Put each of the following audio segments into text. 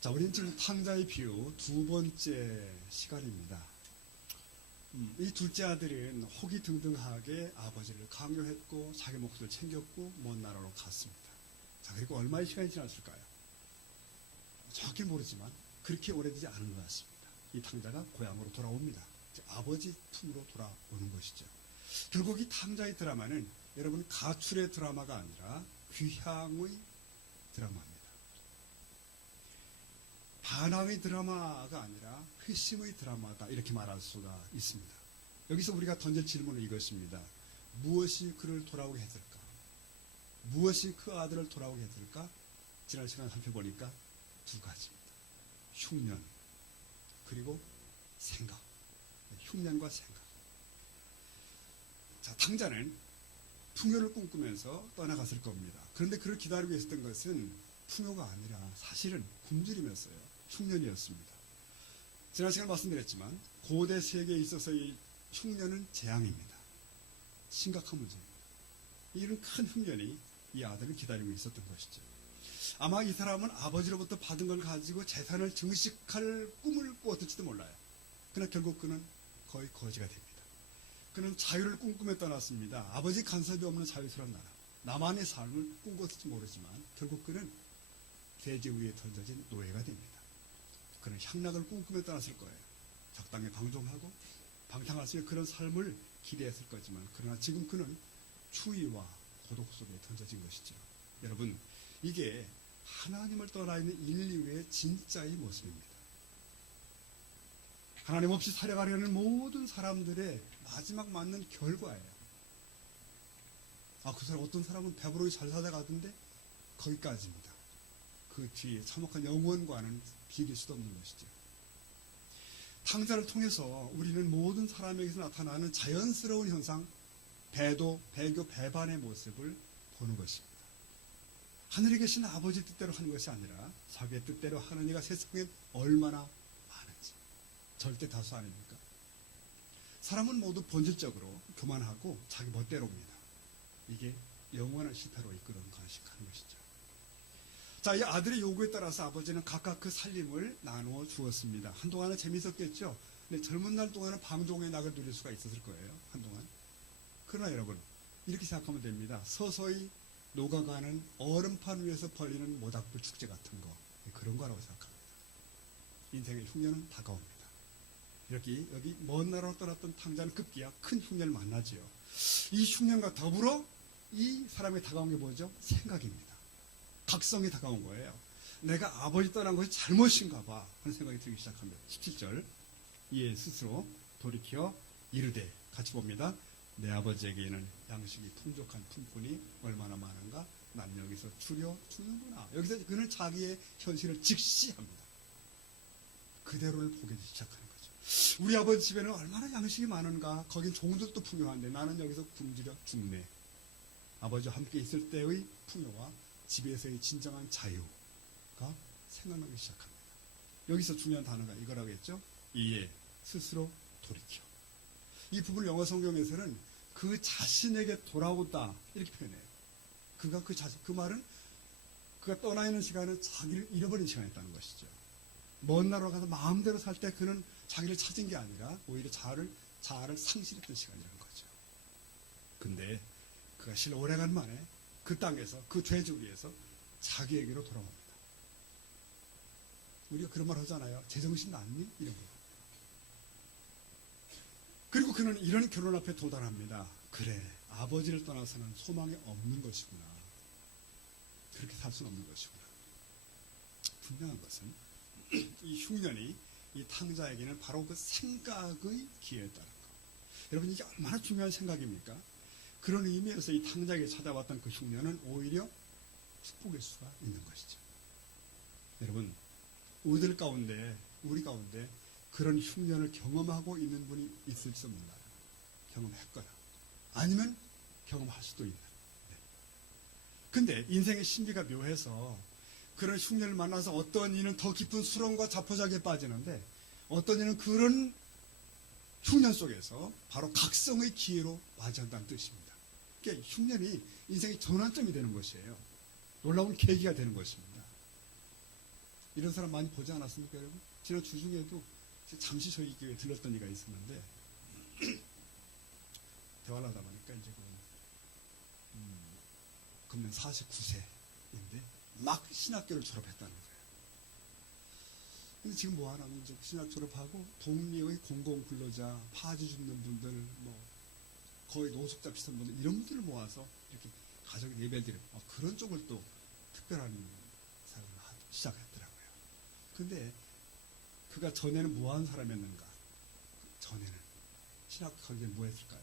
자, 우리는 지금 탕자의 비유 두 번째 시간입니다. 이 둘째 아들은 호기등등하게 아버지를 강요했고 자기 몫을 챙겼고 먼 나라로 갔습니다. 자, 그리고 얼마의 시간이 지났을까요? 정확히 모르지만 그렇게 오래되지 않은 것 같습니다. 이 탕자가 고향으로 돌아옵니다. 아버지 품으로 돌아오는 것이죠. 결국 이 탕자의 드라마는 여러분 가출의 드라마가 아니라 귀향의 드라마입니다. 반항의 드라마가 아니라 회심의 드라마다 이렇게 말할 수가 있습니다. 여기서 우리가 던질 질문은 이것입니다. 무엇이 그를 돌아오게 했을까? 무엇이 그 아들을 돌아오게 했을까? 지난 시간 살펴보니까 두 가지입니다. 흉년 그리고 생각. 흉년과 생각. 자, 탕자는 풍요를 꿈꾸면서 떠나갔을 겁니다. 그런데 그를 기다리고 있었던 것은 풍요가 아니라 사실은 굶주림이었어요. 흉년이었습니다. 지난 시간 말씀드렸지만 고대 세계에 있어서의 흉년은 재앙입니다. 심각한 문제입니다. 이런 큰 흉년이 이 아들을 기다리고 있었던 것이죠. 아마 이 사람은 아버지로부터 받은 걸 가지고 재산을 증식할 꿈을 꾸었을지도 몰라요. 그러나 결국 그는 거의 거지가 됩니다. 그는 자유를 꿈꾸며 떠났습니다. 아버지 간섭이 없는 자유스러운 나라. 나만의 삶을 꿈꿨을지 모르지만 결국 그는 돼지 위에 던져진 노예가 됩니다. 그는 향락을 꿈꾸며 떠났을 거예요. 적당히 방종하고 방탕할 수 있는 그런 삶을 기대했을 거지만 그러나 지금 그는 추위와 고독 속에 던져진 것이죠. 여러분, 이게 하나님을 떠나 있는 인류의 진짜의 모습입니다. 하나님 없이 살아가려는 모든 사람들의 마지막 맞는 결과예요. 그 사람, 어떤 사람은 배부르게 잘 살아가던데 거기까지입니다. 그 뒤에 참혹한 영원과는 비길 수도 없는 것이죠. 탕자를 통해서 우리는 모든 사람에게서 나타나는 자연스러운 현상, 배도, 배교, 배반의 모습을 보는 것입니다. 하늘에 계신 아버지 뜻대로 하는 것이 아니라 자기의 뜻대로 하는 이가 세상에 얼마나 많은지. 절대 다수 아닙니까? 사람은 모두 본질적으로 교만하고 자기 멋대로입니다. 이게 영원한 실패로 이끌어가는 것이죠. 자, 이 아들의 요구에 따라서 아버지는 각각 그 살림을 나누어 주었습니다. 한동안은 재밌었겠죠. 근데 젊은 날 동안은 방종의 낙을 누릴 수가 있었을 거예요. 한동안. 그러나 여러분, 이렇게 생각하면 됩니다. 서서히 녹아가는 얼음판 위에서 벌리는 모닥불 축제 같은 거, 그런 거라고 생각합니다. 인생의 흉년은 다가옵니다. 여기 먼 나라로 떠났던 탕자는 급기야 큰 흉년을 만나지요. 이 흉년과 더불어 이 사람이 다가온 게 뭐죠? 생각입니다. 각성이 다가온 거예요. 내가 아버지 떠난 것이 잘못인가 봐 하는 생각이 들기 시작합니다. 17절 이에 스스로 돌이켜 이르되, 같이 봅니다. 내 아버지에게는 양식이 풍족한 품꾼이 얼마나 많은가? 난 여기서 추려 주는구나. 여기서 그는 자기의 현실을 직시합니다. 그대로를 보기 시작하는 거죠. 우리 아버지 집에는 얼마나 양식이 많은가? 거긴 종들도 풍요한데 나는 여기서 굶주려 죽네. 아버지와 함께 있을 때의 풍요와 집에서의 진정한 자유가 생각나기 시작합니다. 여기서 중요한 단어가 이거라고 했죠. 이에 스스로 돌이켜. 이 부분을 영어 성경에서는 그 자신에게 돌아오다 이렇게 표현해요. 그 말은 그가 떠나 있는 시간은 자기를 잃어버린 시간이었다는 것이죠. 먼 나라로 가서 마음대로 살 때 그는 자기를 찾은 게 아니라 오히려 자아를 상실했던 시간이라는 거죠. 근데 그가 실 오래간 만에 그 땅에서, 그 죄주리에서 자기에게로 돌아옵니다. 우리가 그런 말 하잖아요. 제정신 났니? 이런 거. 그리고 그는 이런 결론 앞에 도달합니다. 그래, 아버지를 떠나서는 소망이 없는 것이구나. 그렇게 살 수는 없는 것이구나. 분명한 것은 이 흉년이 이 탕자에게는 바로 그 생각의 기회였다는 것. 여러분, 이게 얼마나 중요한 생각입니까? 그런 의미에서 이 탕자에게 찾아왔던 그 흉년은 오히려 축복일 수가 있는 것이죠. 여러분, 우리 가운데 그런 흉년을 경험하고 있는 분이 있을지도 몰라요. 경험했거나 아니면 경험할 수도 있는. 근데 인생의 신비가 묘해서 그런 흉년을 만나서 어떤 이는 더 깊은 수렁과 자포자기에 빠지는데 어떤 이는 그런 흉년 속에서 바로 각성의 기회로 맞이한다는 뜻입니다. 그러니까 흉년이 인생의 전환점이 되는 것이에요. 놀라운 계기가 되는 것입니다. 이런 사람 많이 보지 않았습니까, 여러분? 지난 주 중에도 잠시 저희 교회에 들렀던 이가 있었는데 대화를 하다 보니까 이제 금년 49세인데 막 신학교를 졸업했다는 거예요. 근데 지금 뭐 하냐면 이제 신학 졸업하고 동리의 공공근로자, 파지 줍는 분들, 뭐 거의 노숙자 비슷한 분들 이런 분들을 모아서 이렇게 가족 예배드리는 그런 쪽을 또 특별한 사역을 시작했더라고요. 근데 그가 전에는 뭐 하는 사람이었는가? 전에는 신학하기에 뭐 했을까요?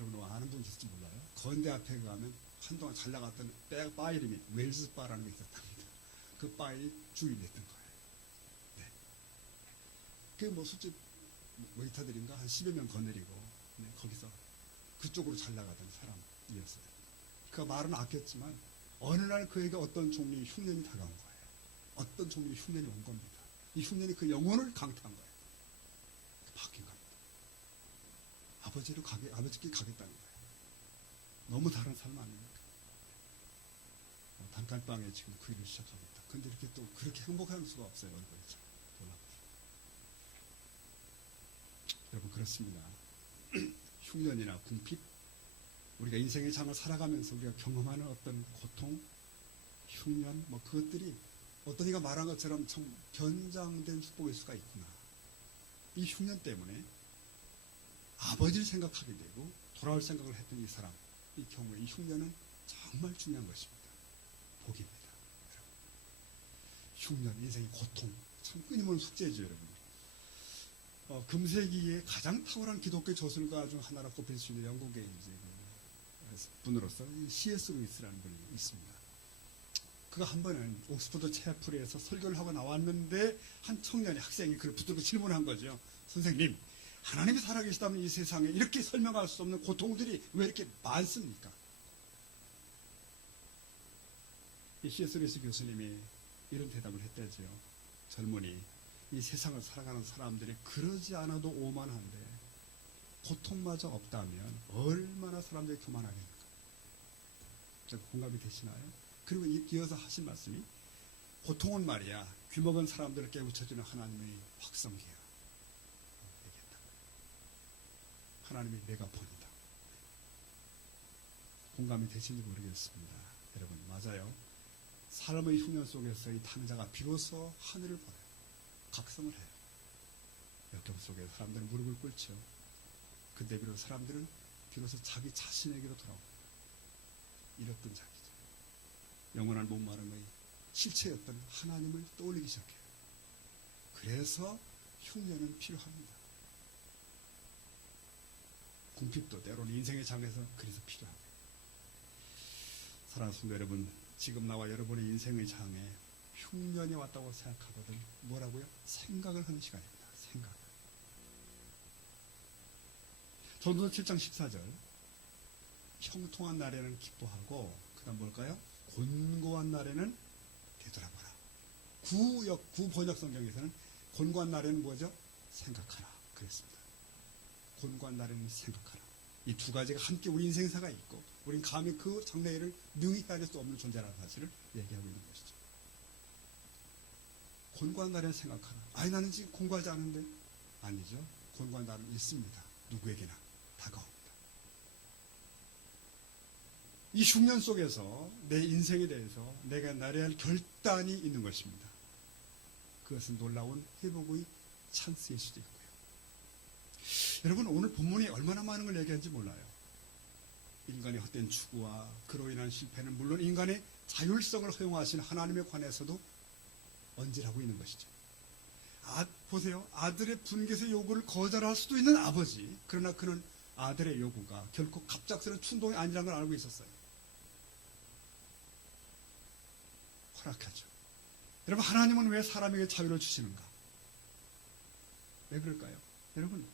여러분 아는 분 있을지 몰라요. 건대 앞에 가면 한동안 잘 나갔던 바 이름이 웰스 바라는 게 있었답니다. 그 바의 주인이었던 거예요. 네. 그 뭐 술집 웨이터들인가 한 10여 명 거느리고 네, 거기서 그쪽으로 잘 나가던 사람이었어요. 그가 말은 아꼈지만 어느 날 그에게 어떤 종류의 흉년이 다가온 거예요. 어떤 종류의 흉년이 온 겁니다. 이 흉년이 그 영혼을 강타한 거예요. 바뀐 겁니다. 아버지께 가겠다는 거예요. 너무 다른 삶 아닙니까? 단칸방에 지금 그 일을 시작합니다. 근데 이렇게 또 그렇게 행복할 수가 없어요. 얼굴이 참 놀랍죠. 여러분 그렇습니다. 흉년이나 궁핍, 우리가 인생의 장을 살아가면서 우리가 경험하는 어떤 고통, 흉년, 뭐 그것들이 어떤 이가 말한 것처럼 참 변장된 축복일 수가 있구나. 이 흉년 때문에 아버지를 생각하게 되고 돌아올 생각을 했던 이 사람, 이 경우에 이 흉년은 정말 중요한 것입니다. 복입니다. 흉년, 인생의 고통, 참 끊임없는 숙제죠, 여러분. 금세기에 가장 탁월한 기독교 저술가 중 하나로 꼽힐 수 있는 영국의 이제 분으로서 C.S. 루이스라는 분이 있습니다. 그가 한 번은 옥스퍼드 채플에서 설교를 하고 나왔는데 한 청년이 학생이 그를 붙들고 질문한 거죠. 선생님, 하나님이 살아계시다면 이 세상에 이렇게 설명할 수 없는 고통들이 왜 이렇게 많습니까? 이 C.S. 루이스 교수님이 이런 대답을 했다죠. 젊은이, 이 세상을 살아가는 사람들이 그러지 않아도 오만한데 고통마저 없다면 얼마나 사람들이 교만하겠는가. 공감이 되시나요? 그리고 이어서 하신 말씀이 고통은 말이야 귀먹은 사람들을 깨우쳐주는 하나님의 확성기야. 얘기했다. 하나님의 메가폰이다. 공감이 되시는지 모르겠습니다. 여러분 맞아요. 삶의 흉년 속에서 이 탕자가 비로소 하늘을 보내요. 각성을 해요. 역경 속에 사람들은 무릎을 꿇죠. 근데 비로소 사람들은 비로소 자기 자신에게로 돌아옵니다. 잃었던 자기죠. 영원한 목마름의 실체였던 하나님을 떠올리기 시작해요. 그래서 흉년은 필요합니다. 궁핍도 때로는 인생의 장에서 그래서 필요합니다. 사랑하는 성도 여러분, 지금 나와 여러분의 인생의 장에 흉년이 왔다고 생각하거든 뭐라고요? 생각을 하는 시간입니다. 생각. 전도서 7장 14절 형통한 날에는 기뻐하고 그 다음 뭘까요? 곤고한 날에는 되돌아보라. 구 번역 성경에서는 곤고한 날에는 뭐죠? 생각하라 그랬습니다. 곤고한 날에는 생각하라. 이 두 가지가 함께 우리 인생사가 있고 우린 감히 그 장래를 능히 헤아릴 수 없는 존재라는 사실을 얘기하고 있는 것이죠. 곤고한 날에는 생각하라. 아니 나는 지금 공부하지 않은데. 아니죠. 곤고한 날은 있습니다. 누구에게나 다가옵니다. 이 흉년 속에서 내 인생에 대해서 내가 나려야 할 결단이 있는 것입니다. 그것은 놀라운 회복의 찬스일 수도 있고요. 여러분 오늘 본문이 얼마나 많은 걸 얘기하는지 몰라요. 인간의 헛된 추구와 그로 인한 실패는 물론 인간의 자율성을 허용하신 하나님에 관해서도 언질하고 있는 것이죠. 보세요. 아들의 분깃의 요구를 거절할 수도 있는 아버지. 그러나 그는 아들의 요구가 결코 갑작스러운 충동이 아니라는 걸 알고 있었어요. 허락하죠. 여러분 하나님은 왜 사람에게 자유를 주시는가? 왜 그럴까요? 여러분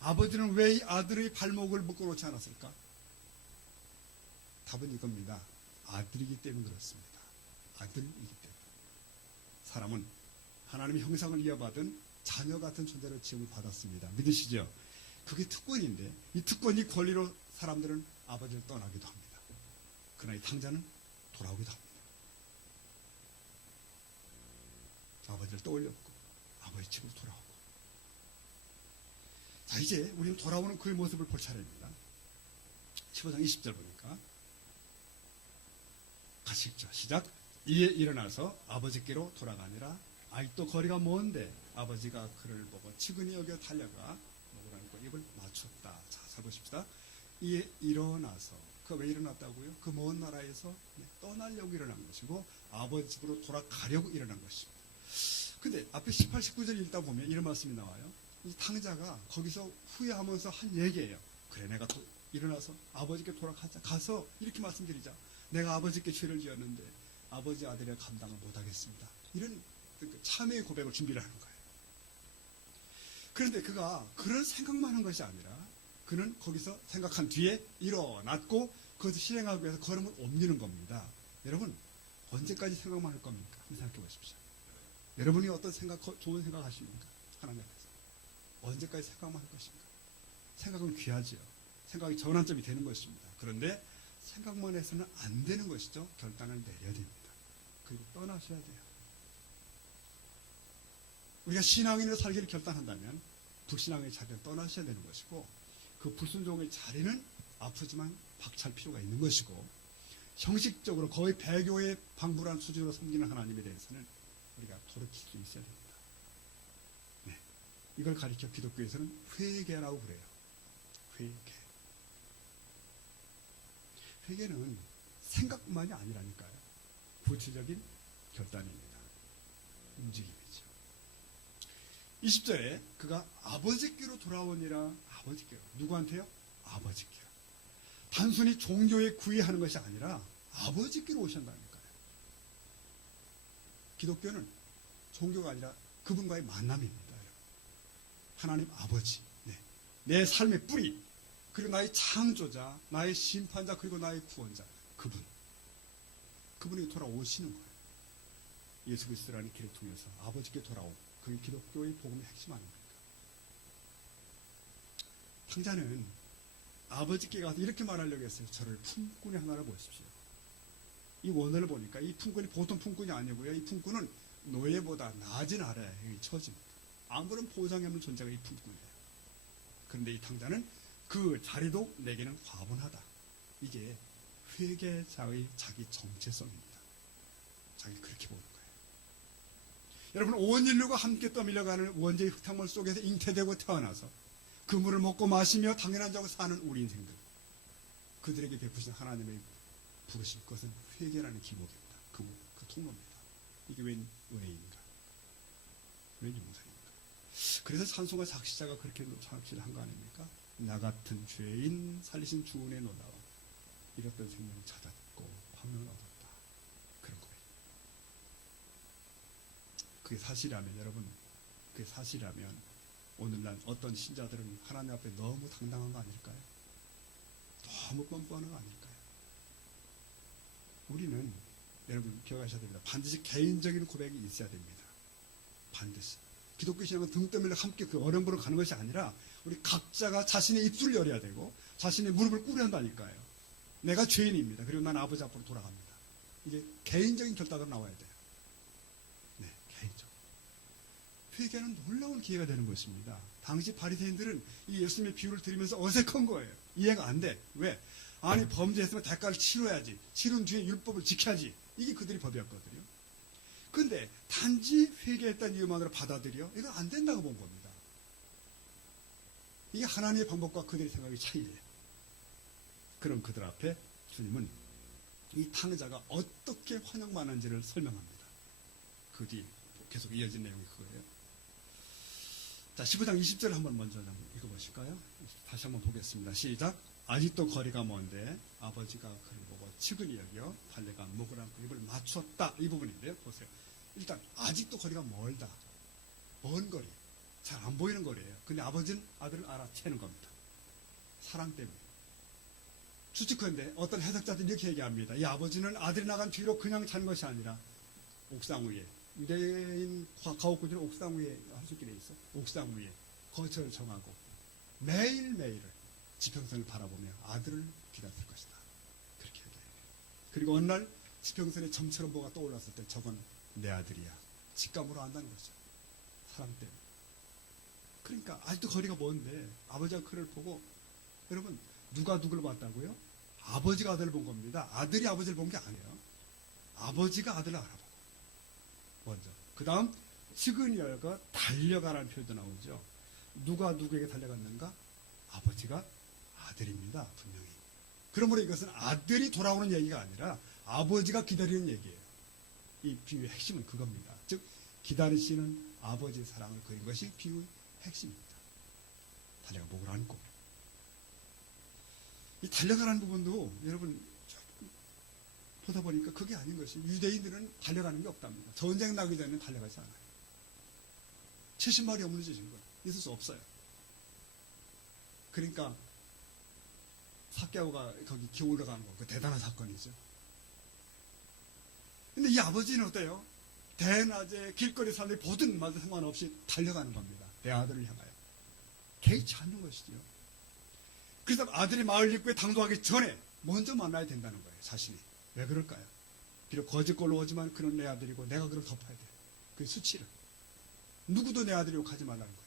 아버지는 왜 이 아들의 발목을 묶어놓지 않았을까? 답은 이겁니다. 아들이기 때문에 그렇습니다. 아들이기 때문에. 사람은 하나님의 형상을 이어받은 자녀 같은 존재로 지음을 받았습니다. 믿으시죠? 그게 특권인데 이 특권이 권리로 사람들은 아버지를 떠나기도 합니다. 그러나 이 탕자는 돌아오기도 합니다. 아버지를 떠올렸고 아버지 집으로 돌아오고. 자, 이제 우리는 돌아오는 그의 모습을 볼 차례입니다. 15장 20절 보니까 같이 읽죠. 시작. 이에 일어나서 아버지께로 돌아가니라. 아직도 거리가 먼데 아버지가 그를 보고 치근히 여겨 달려가 목을 안고 입을 맞췄다. 자, 잘 보십시다. 이에 일어나서, 그 왜 일어났다고요? 그 먼 나라에서 떠나려고 일어난 것이고 아버지 집으로 돌아가려고 일어난 것입니다. 근데 앞에 18, 19절 읽다 보면 이런 말씀이 나와요. 이 탕자가 거기서 후회하면서 한 얘기예요. 그래, 내가 일어나서 아버지께 돌아가자. 가서 이렇게 말씀드리자. 내가 아버지께 죄를 지었는데 아버지 아들의 감당을 못하겠습니다. 이런 참회의 고백을 준비를 하는 거예요. 그런데 그가 그런 생각만 한 것이 아니라 그는 거기서 생각한 뒤에 일어났고 그것을 실행하기 위해서 걸음을 옮기는 겁니다. 여러분, 언제까지 생각만 할 겁니까? 한번 생각해 보십시오. 여러분이 어떤 좋은 생각 하십니까? 하나님 앞에서. 언제까지 생각만 할 것인가? 생각은 귀하지요. 생각이 전환점이 되는 것입니다. 그런데 생각만 해서는 안 되는 것이죠. 결단을 내려야 됩니다. 그리고 떠나셔야 돼요. 우리가 신앙인으로 살기를 결단한다면 불신앙의 자리를 떠나셔야 되는 것이고, 그 불순종의 자리는 아프지만 박차할 필요가 있는 것이고, 형식적으로 거의 배교의 방불한 수준으로 섬기는 하나님에 대해서는 우리가 돌이킬 수 있어야 됩니다. 네. 이걸 가리켜 기독교에서는 회개라고 그래요. 회개. 회개는 생각만이 아니라니까요. 구체적인 결단입니다. 움직임이죠. 20절에 그가 아버지께로 돌아오니라. 아버지께로. 누구한테요? 아버지께로. 단순히 종교에 구애하는 것이 아니라 아버지께로 오신다니까요. 기독교는 종교가 아니라 그분과의 만남입니다. 하나님 아버지. 네. 내 삶의 뿌리. 그리고 나의 창조자, 나의 심판자, 그리고 나의 구원자. 그분이 돌아오시는 거예요. 예수 그리스도라는 길을 통해서 아버지께 돌아온 그게 기독교의 복음의 핵심 아닙니까? 탕자는 아버지께 가서 이렇게 말하려고 했어요. 저를 품꾼의 하나를 보십시오. 이 원어를 보니까 이 품꾼이 보통 품꾼이 아니고요. 이 품꾼은 노예보다 낮은 아래에 처집니다. 아무런 보장이 없는 존재가 이 품꾼이에요. 그런데 이 탕자는 그 자리도 내게는 과분하다. 이게 회개자의 자기 정체성입니다. 자기 그렇게 보는 거예요. 여러분, 온 인류가 함께 떠밀려가는 원죄의 흙탕물 속에서 잉태되고 태어나서 그 물을 먹고 마시며 당연한 자고 사는 우리 인생들, 그들에게 베푸신 하나님의 부르심, 그것은 회개라는 기목입니다. 그 통로입니다. 이게 웬 은혜인가? 웬 용서인가? 그래서 찬송가 작시자가 그렇게 작시를 한 거 아닙니까? 나 같은 죄인 살리신 주 은혜 놀라워 잃었던 생명을 찾았고 방명을 얻었다. 그런 거예요. 그게 사실이라면, 여러분, 그게 사실이라면 오늘날 어떤 신자들은 하나님 앞에 너무 당당한 거 아닐까요? 너무 뻔뻔한 거 아닐까요? 우리는, 여러분 기억하셔야 됩니다. 반드시 개인적인 고백이 있어야 됩니다. 반드시. 기독교 신앙은 등 떠밀려 함께 그 어려움으로 가는 것이 아니라 우리 각자가 자신의 입술을 열어야 되고 자신의 무릎을 꿇어야 한다니까요. 내가 죄인입니다. 그리고 난 아버지 앞으로 돌아갑니다. 이게 개인적인 결단으로 나와야 돼요. 네, 개인적. 회개는 놀라운 기회가 되는 것입니다. 당시 바리새인들은 이 예수님의 비유를 들으면서 어색한 거예요. 이해가 안 돼. 왜? 아니, 범죄했으면 대가를 치러야지. 치른 뒤에 율법을 지켜야지. 이게 그들의 법이었거든요. 근데 단지 회개했다는 이유만으로 받아들여? 이건 안 된다고 본 겁니다. 이게 하나님의 방법과 그들의 생각의 차이예요. 그럼 그들 앞에 주님은 이 탕자가 어떻게 환영받는지를 설명합니다. 그 뒤 계속 이어진 내용이 그거예요. 자, 15장 20절을 한번 먼저 읽어보실까요? 다시 한번 보겠습니다. 시작. 아직도 거리가 먼데 아버지가 그를 보고 치근히 여겨 달려가 목을 안고 입을 맞췄다. 이 부분인데요. 보세요. 일단 아직도 거리가 멀다. 먼 거리. 잘 안 보이는 거리예요. 근데 아버지는 아들을 알아채는 겁니다. 사랑 때문에. 추측컨대 어떤 해석자들이 이렇게 얘기합니다. 이 아버지는 아들이 나간 뒤로 그냥 잔 것이 아니라 옥상 위에, 유대인 가옥구들은 옥상 위에 하숙길에 있어. 옥상 위에 거처를 정하고 매일매일 지평선을 바라보며 아들을 기다릴 것이다. 그렇게 얘기해요. 그리고 어느 날 지평선에 점처럼 뭐가 떠올랐을 때 저건 내 아들이야. 직감으로 안다는 거죠. 사람 때문에. 그러니까 아직도 거리가 먼데 아버지가 그를 보고, 여러분 누가 누구를 봤다고요? 아버지가 아들을 본 겁니다. 아들이 아버지를 본 게 아니에요. 아버지가 아들을 알아보고 먼저. 그 다음 시그니얼과 달려가라는 표현도 나오죠. 누가 누구에게 달려갔는가? 아버지가 아들입니다. 분명히. 그러므로 이것은 아들이 돌아오는 얘기가 아니라 아버지가 기다리는 얘기예요. 이 비유의 핵심은 그겁니다. 즉 기다리시는 아버지의 사랑을 그린 것이 비유의 핵심입니다. 달려가 목을 안고. 이 달려가라는 부분도 여러분 보다 보니까 그게 아닌 것이, 유대인들은 달려가는 게 없답니다. 전쟁 나기 전에는 달려가지 않아요. 70마리 없는 짓인 거예요. 있을 수 없어요. 그러니까 삭개오가 거기 기어 올라가는 거, 그 대단한 사건이죠. 근데 이 아버지는 어때요? 대낮에 길거리 사람들이 보든 말든 상관없이 달려가는 겁니다. 내 아들을 향하여. 개의치 않는 것이죠. 그래서 아들이 마을 입구에 당도하기 전에 먼저 만나야 된다는 거예요. 자신이. 왜 그럴까요? 비록 거짓골로 오지만 그는 내 아들이고 내가 그를 덮어야 돼요. 그 수치를. 누구도 내 아들이고 가지 말라는 거죠.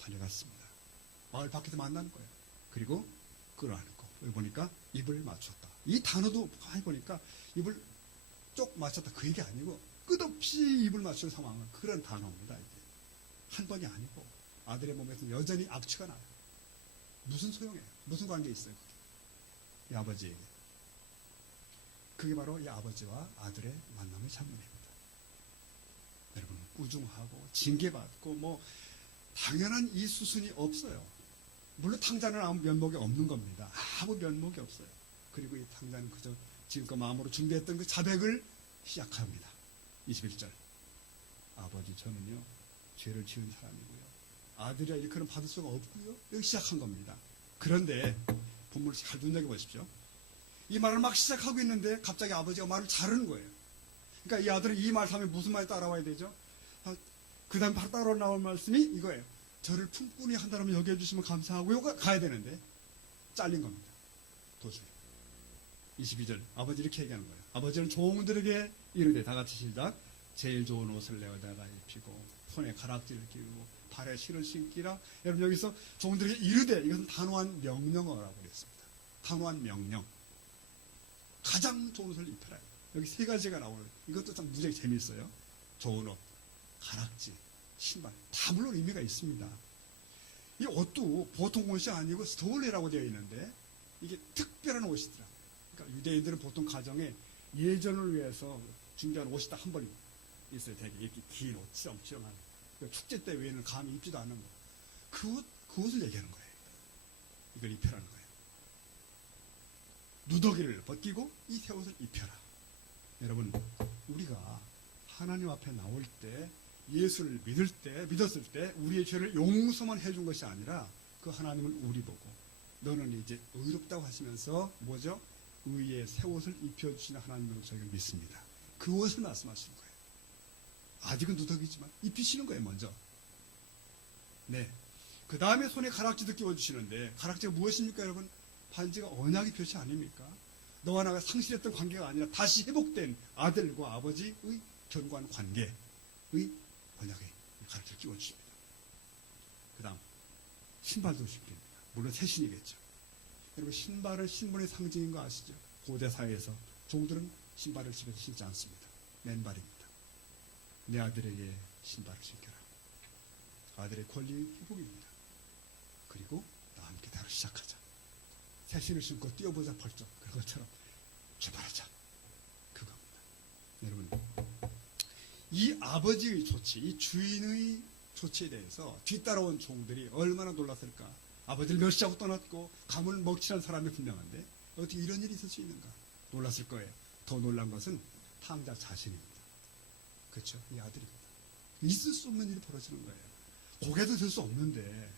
달려갔습니다. 마을 밖에서 만나는 거예요. 그리고 끌어안고. 여기 보니까 입을 맞췄다. 이 단어도 많이 보니까 입을 쪽 맞췄다. 그 얘기 아니고 끝없이 입을 맞춘 상황은 그런 단어입니다. 이게. 한 번이 아니고 아들의 몸에서 여전히 악취가 나요. 무슨 소용이에요? 무슨 관계 있어요? 그게? 이 아버지에게. 그게 바로 이 아버지와 아들의 만남의 장면입니다. 여러분 꾸중하고 징계받고 뭐 당연한 이 수순이 없어요. 물론 탕자는 아무 면목이 없는 겁니다. 아무 면목이 없어요. 그리고 이 탕자는 그저 지금껏 마음으로 준비했던 그 자백을 시작합니다. 21절. 아버지 저는요 죄를 지은 사람이고요. 아들이야 일컬음 받을 수가 없고요. 여기 시작한 겁니다. 그런데 본문을 잘 눈여겨 보십시오. 이 말을 막 시작하고 있는데 갑자기 아버지가 말을 자르는 거예요. 그러니까 이 아들은 이 말하면 무슨 말이 따라와야 되죠? 그 다음 바로 따라 나올 말씀이 이거예요. 저를 품꾼이 한다면 여기해 주시면 감사하고요. 가야 되는데 잘린 겁니다. 도저히. 22절 아버지 이렇게 얘기하는 거예요. 아버지는 종들에게 이르되 다 같이 시작. 제일 좋은 옷을 내어다가 입히고 손에 가락지를 끼우고 발에 실을 신기라. 여러분 여기서 종들에게 이르되 이것은 단호한 명령어라고 그랬습니다. 단호한 명령. 가장 좋은 옷을 입혀라. 여기 세 가지가 나오는, 이것도 참 무지하게 재미있어요. 좋은 옷, 가락지, 신발 다 물론 의미가 있습니다. 이 옷도 보통 옷이 아니고 스톨레라고 되어 있는데 이게 특별한 옷이더라. 그러니까 유대인들은 보통 가정에 예전을 위해서 준비한 옷이 딱 한 벌 있어요. 되게 이렇게 긴 옷, 치렁치렁한. 축제 때 외에는 감히 입지도 않는 거. 그 옷을 얘기하는 거예요. 이걸 입혀라는 거예요. 누더기를 벗기고 이 새 옷을 입혀라. 여러분, 우리가 하나님 앞에 나올 때, 예수를 믿었을 때 우리의 죄를 용서만 해준 것이 아니라 그 하나님을 우리 보고 너는 이제 의롭다고 하시면서 뭐죠? 의의 새 옷을 입혀주시는 하나님으로 저희가 믿습니다. 그 옷을 말씀하시는 거예요. 아직은 누더기지만 입히시는 거예요. 먼저. 네. 그 다음에 손에 가락지도 끼워주시는데 가락지가 무엇입니까 여러분? 반지가 언약의 표시 아닙니까? 너와 나가 상실했던 관계가 아니라 다시 회복된 아들과 아버지의 견고한 관계의 언약의 가락지를 끼워주십니다. 그 다음 신발도 신깁니다. 물론 새 신이겠죠. 여러분 신발은 신분의 상징인 거 아시죠? 고대 사회에서 종들은 신발을 집에서 신지 않습니다. 맨발입니다. 내 아들에게 신발을 신겨라. 아들의 권리 회복입니다. 그리고 나와 함께 다루 시작하자. 새 신을 신고 뛰어보자 벌쩍. 그런 것처럼 출발하자. 그겁니다. 여러분 이 아버지의 조치, 이 주인의 조치에 대해서 뒤따라온 종들이 얼마나 놀랐을까. 아버지를 멸시하고 떠났고 가문을 먹칠한 사람이 분명한데 어떻게 이런 일이 있을 수 있는가. 놀랐을 거예요. 더 놀란 것은 탕자 자신입니다. 그렇죠? 이 아들입니다. 있을 수 없는 일이 벌어지는 거예요. 고개도 들 수 없는데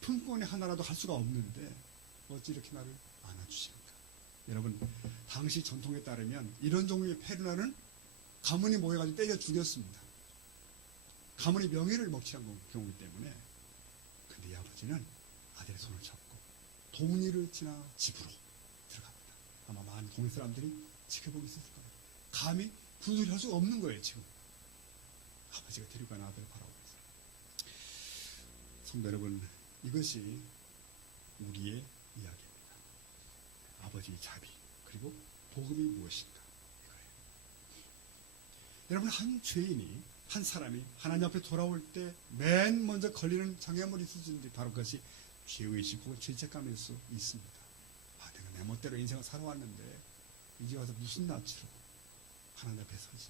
품권이 하나라도 할 수가 없는데 어찌 이렇게 나를 안아주십니까? 여러분 당시 전통에 따르면 이런 종류의 페르나는 가문이 모여가지고 때려 죽였습니다. 가문의 명예를 먹칠한 경우이기 때문에. 근데 이 아버지는 아들의 손을 잡고 동리를 지나 집으로 들어갑니다. 아마 많은 동네 사람들이 지켜보고 있었을 겁니다. 감히 분수리 할 수가 없는 거예요, 지금. 아버지가 데리고 간 아들을 바라보면서. 성도 여러분, 이것이 우리의 이야기입니다. 아버지의 자비, 그리고 복음이 무엇인가, 이거예요. 여러분, 한 죄인이, 한 사람이 하나님 앞에 돌아올 때 맨 먼저 걸리는 장애물이 있어지는데 바로 그것이 죄의식 혹은 죄책감일 수 있습니다. 아, 내가 내 멋대로 인생을 살아왔는데 이제 와서 무슨 낯으로 하나님 앞에 서지.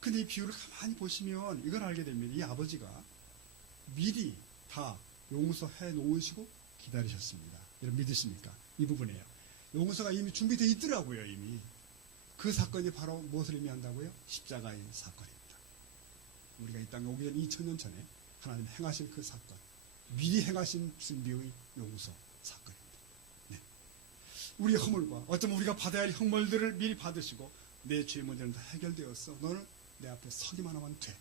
근데 이 비유를 가만히 보시면 이걸 알게 됩니다. 이 아버지가 미리 다 용서해 놓으시고 기다리셨습니다. 여러분 믿으십니까? 이 부분이에요. 용서가 이미 준비되어 있더라고요. 이미. 그 사건이 바로 무엇을 의미한다고요? 십자가의 사건입니다. 우리가 이 땅에 오기 전 2000년 전에 하나님 행하신 그 사건, 미리 행하신 준비의 용서 사건입니다. 네. 우리의 허물과 어쩌면 우리가 받아야 할 형벌들을 미리 받으시고 내 죄의 문제는 다 해결되었어. 너는 내 앞에 서기만 하면 돼.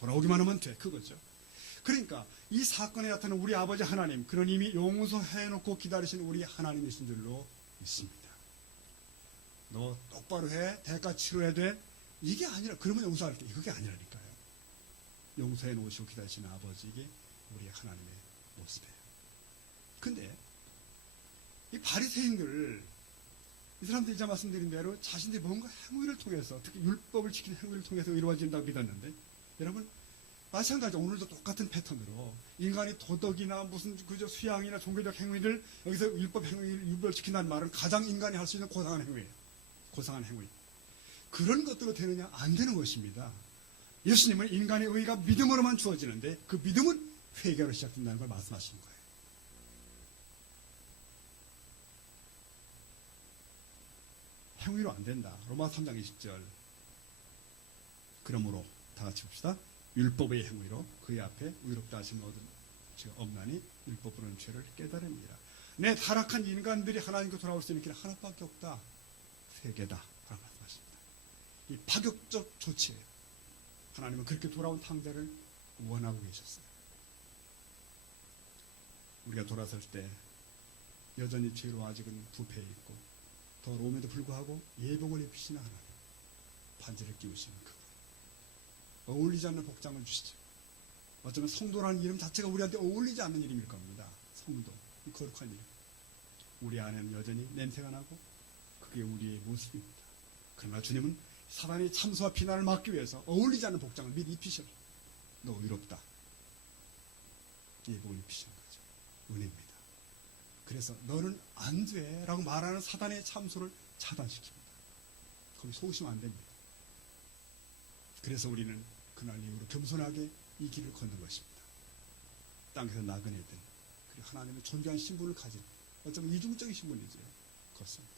돌아오기만 하면 돼. 그거죠. 그러니까 이 사건에 나타나는 우리 아버지 하나님, 그런 이미 용서해놓고 기다리신 우리 하나님이신 줄로 믿습니다. 너 똑바로 해. 대가 치러야 돼. 이게 아니라, 그러면 용서할게. 그게 아니라니까요. 용서해 놓으시고 기다리시는 아버지에게 우리 하나님의 모습이에요. 근데 이 바리새인들, 이 사람들이 이제 말씀드린 대로 자신들이 뭔가 행위를 통해서, 특히 율법을 지키는 행위를 통해서 이루어진다고 믿었는데, 여러분 마찬가지 오늘도 똑같은 패턴으로 인간이 도덕이나 무슨 그저 수양이나 종교적 행위들, 여기서 율법 행위를 율법을 지킨다는 말은 가장 인간이 할 수 있는 고상한 행위예요. 고상한 행위. 그런 것들로 되느냐? 안 되는 것입니다. 예수님은 인간의 의가 믿음으로만 주어지는데 그 믿음은 회개로 시작된다는 걸 말씀하시는 거예요. 행위로 안 된다. 로마 3장 20절. 그러므로 다 같이 봅시다. 율법의 행위로 그의 앞에 의롭다 하심을 얻은 죄가 없나니 율법으로는 죄를 깨달음이라. 내 타락한 인간들이 하나님께 돌아올 수 있는 길 하나밖에 없다. 회개다. 라고 말씀하십니다. 이 파격적 조치예요. 하나님은 그렇게 돌아온 탕자를 원하고 계셨어요. 우리가 돌아설 때 여전히 죄로 아직은 부패해 있고 더러움에도 불구하고 예복을 입히시는 하나님, 반지를 끼우시는 그분, 어울리지 않는 복장을 주시죠. 어쩌면 성도라는 이름 자체가 우리한테 어울리지 않는 이름일 겁니다. 성도, 이 거룩한 이름. 우리 안에는 여전히 냄새가 나고 그게 우리의 모습입니다. 그러나 주님은 사단의 참소와 비난을 막기 위해서 어울리지 않는 복장을 미리 입히셔. 너 의롭다. 예복을 입히시는 거죠. 은혜입니다. 그래서 너는 안 돼 라고 말하는 사단의 참소를 차단시킵니다. 거기 속으시면 안 됩니다. 그래서 우리는 그날 이후로 겸손하게 이 길을 걷는 것입니다. 땅에서 나그네든 그리고 하나님의 존귀한 신분을 가진, 어쩌면 이중적인 신분이죠. 걷습니다.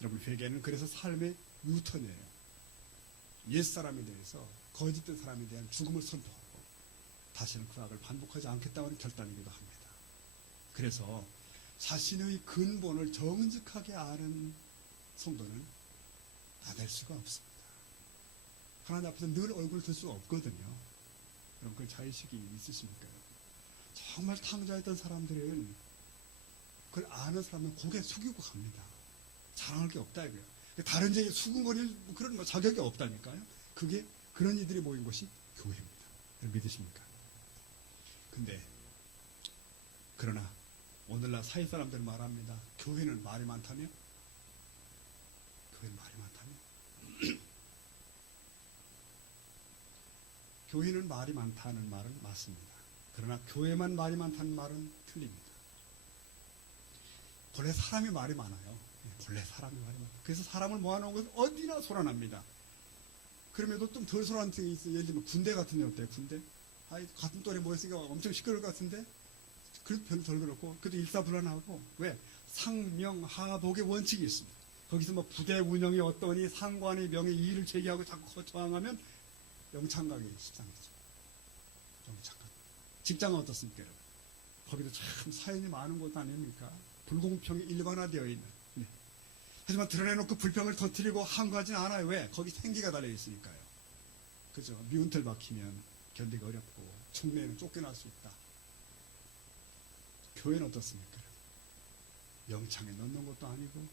여러분, 회개는 그래서 삶의 유턴이에요. 옛사람에 대해서, 거짓된 사람에 대한 죽음을 선포하고 다시는 그 악을 반복하지 않겠다는 결단이기도 합니다. 그래서 자신의 근본을 정직하게 아는 성도는 나댈 수가 없습니다. 하나님 앞에서 늘 얼굴을 들 수가 없거든요. 그럼 그 자의식이 있으십니까? 정말 탕자였던 사람들은, 그걸 아는 사람은 고개 숙이고 갑니다. 자랑할 게 없다 이거예요. 다른 데에 수군거릴 그런 자격이 없다니까요. 그게 그런 이들이 모인 것이 교회입니다. 믿으십니까? 근데 그러나 오늘날 사회 사람들 말합니다. 교회는 말이 많다며? 교회는 말이 많다며? 교회는 말이 많다는 말은 맞습니다. 그러나 교회만 말이 많다는 말은 틀립니다. 본래 사람이 말이 많아요. 본래 사람이 말이 많아요. 그래서 사람을 모아놓은 것은 어디나 소란합니다. 그럼에도 좀 덜 소란한 데 있어요. 예를 들면 군대 같은 데 어때요? 군대? 같은 또래 모였으니까 엄청 시끄러울 것 같은데? 그래도 별로 덜 그렇고, 그래도 일사불란하고. 왜? 상명하복의 원칙이 있습니다. 거기서 뭐 부대 운영이 어떠니 상관의 명예 이의를 제기하고 자꾸 저항하면 영창각이 십상이죠. 영창각. 직장은 어떻습니까, 여러분? 거기도 참 사연이 많은 곳 아닙니까? 불공평이 일반화되어 있는. 네. 하지만 드러내놓고 불평을 터뜨리고 항거하지는 않아요. 왜? 거기 생기가 달려있으니까요. 그죠? 미운털 박히면 견디기 어렵고 총내에는 쫓겨날 수 있다. 교회는 어떻습니까? 영창에 넣는 것도 아니고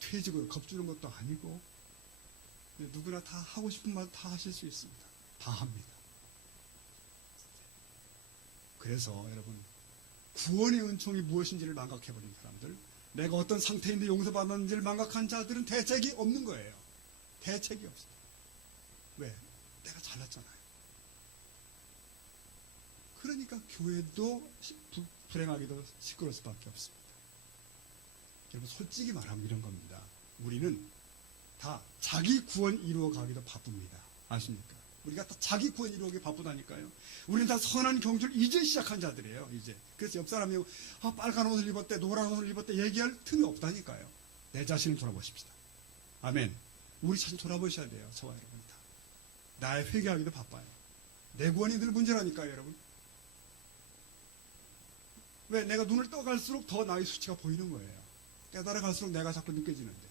퇴직으로 겁주는 것도 아니고 누구나 다 하고 싶은 말 다 하실 수 있습니다. 다 합니다. 그래서 여러분, 구원의 은총이 무엇인지를 망각해버린 사람들, 내가 어떤 상태인데 용서받았는지를 망각한 자들은 대책이 없는 거예요. 대책이 없어요. 왜? 내가 잘났잖아요. 그러니까 교회도 불행하기도 시끄러울 수밖에 없습니다. 여러분, 솔직히 말하면 이런 겁니다. 우리는 다 자기 구원 이루어가기도 바쁩니다. 아십니까? 우리가 다 자기 구원 이루어가기 바쁘다니까요. 우리는 다 선한 경주를 이제 시작한 자들이에요. 이제. 그래서 옆 사람이 빨간 옷을 입었대, 노란 옷을 입었대 얘기할 틈이 없다니까요. 내 자신을 돌아보십시다. 아멘. 우리 자신 돌아보셔야 돼요. 저와 여러분 다. 나의 회개하기도 바빠요. 내 구원이 늘 문제라니까요, 여러분. 왜? 내가 눈을 떠갈수록 더 나의 수치가 보이는 거예요. 깨달아갈수록 내가 자꾸 느껴지는데.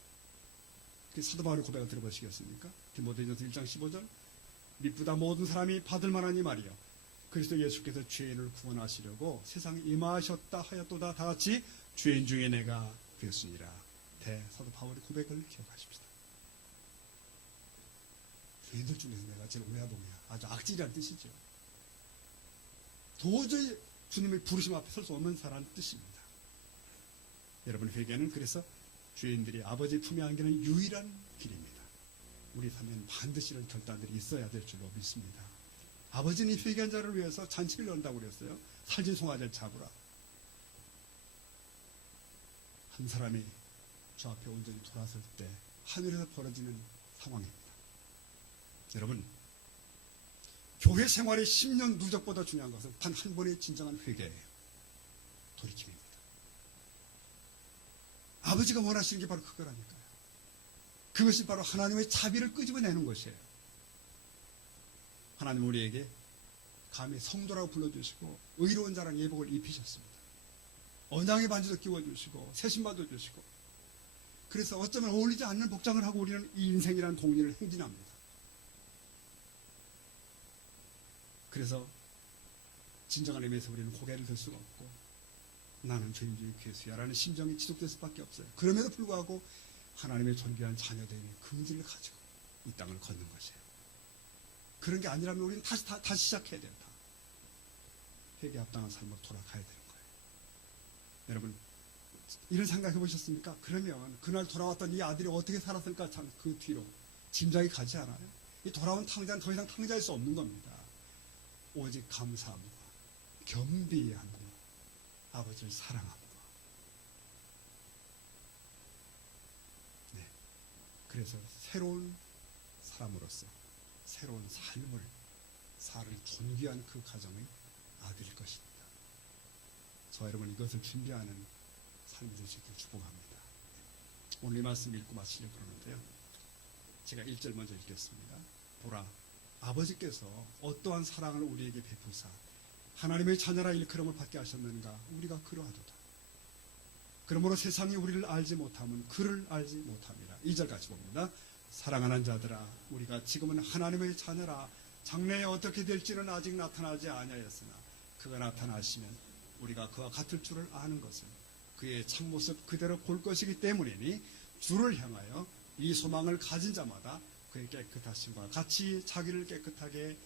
사도 바울의 고백을 들어보시겠습니까? 디모데전서 1장 15절. 미쁘다 모든 사람이 받을 만한 이 말이요. 그리스도 예수께서 죄인을 구원하시려고 세상에 임하셨다 하였도다. 다 같이 죄인 중에 내가 되었으니라. 사도 바울의 고백을 기억하십시다. 죄인들 중에서 내가 제일 오야동이야. 아주 악질이라는 뜻이죠. 도저히 주님의 부르심 앞에 설 수 없는 사람의 뜻입니다. 여러분, 회개는 그래서 죄인들이 아버지 품에 안기는 유일한 길입니다. 우리 삶에는 반드시 이런 결단들이 있어야 될 줄로 믿습니다. 아버지는 이 회개한 자를 위해서 잔치를 연다고 그랬어요. 살진 송아지를 잡으라. 한 사람이 저 앞에 온전히 돌아설 때 하늘에서 벌어지는 상황입니다. 여러분, 교회 생활의 10년 누적보다 중요한 것은 단 한 번의 진정한 회개예요. 돌이킴입니다. 아버지가 원하시는 게 바로 그거라니까요. 그것이 바로 하나님의 자비를 끄집어내는 것이에요. 하나님 우리에게 감히 성도라고 불러주시고 의로운 자라는 예복을 입히셨습니다. 언양의 반지도 끼워주시고 새신바도 주시고, 그래서 어쩌면 어울리지 않는 복장을 하고 우리는 이 인생이라는 동리를 행진합니다. 그래서 진정한 의미에서 우리는 고개를 들 수가 없고 나는 죄인 중에 괴수야라는 심정이 지속될 수밖에 없어요. 그럼에도 불구하고 하나님의 존귀한 자녀들이 긍지를 가지고 이 땅을 걷는 것이에요. 그런 게 아니라면 우리는 다시 시작해야 돼요. 다. 회개 합당한 삶으로 돌아가야 되는 거예요. 여러분, 이런 생각해 보셨습니까? 그러면 그날 돌아왔던 이 아들이 어떻게 살았을까? 참 그 뒤로 짐작이 가지 않아요? 이 돌아온 탕자는 더 이상 탕자일 수 없는 겁니다. 오직 감사함과 겸비함과 아버지를 사랑함과. 네. 그래서 새로운 사람으로서 새로운 삶을 살을 존귀한 그 가정의 아들일 것입니다. 저와 여러분, 이것을 준비하는 삶이 되시길 축복합니다. 오늘 이 말씀 읽고 마치려고 그러는데요. 제가 1절 먼저 읽겠습니다. 보라, 아버지께서 어떠한 사랑을 우리에게 베푸사 하나님의 자녀라 일컬음을 받게 하셨는가. 우리가 그러하도다. 그러므로 세상이 우리를 알지 못하면 그를 알지 못합니다. 2절 같이 봅니다. 사랑하는 자들아, 우리가 지금은 하나님의 자녀라. 장래에 어떻게 될지는 아직 나타나지 아니하였으나 그가 나타나시면 우리가 그와 같을 줄을 아는 것은 그의 참모습 그대로 볼 것이기 때문이니 주를 향하여 이 소망을 가진 자마다 그의 깨끗하심과 같이 자기를 깨끗하게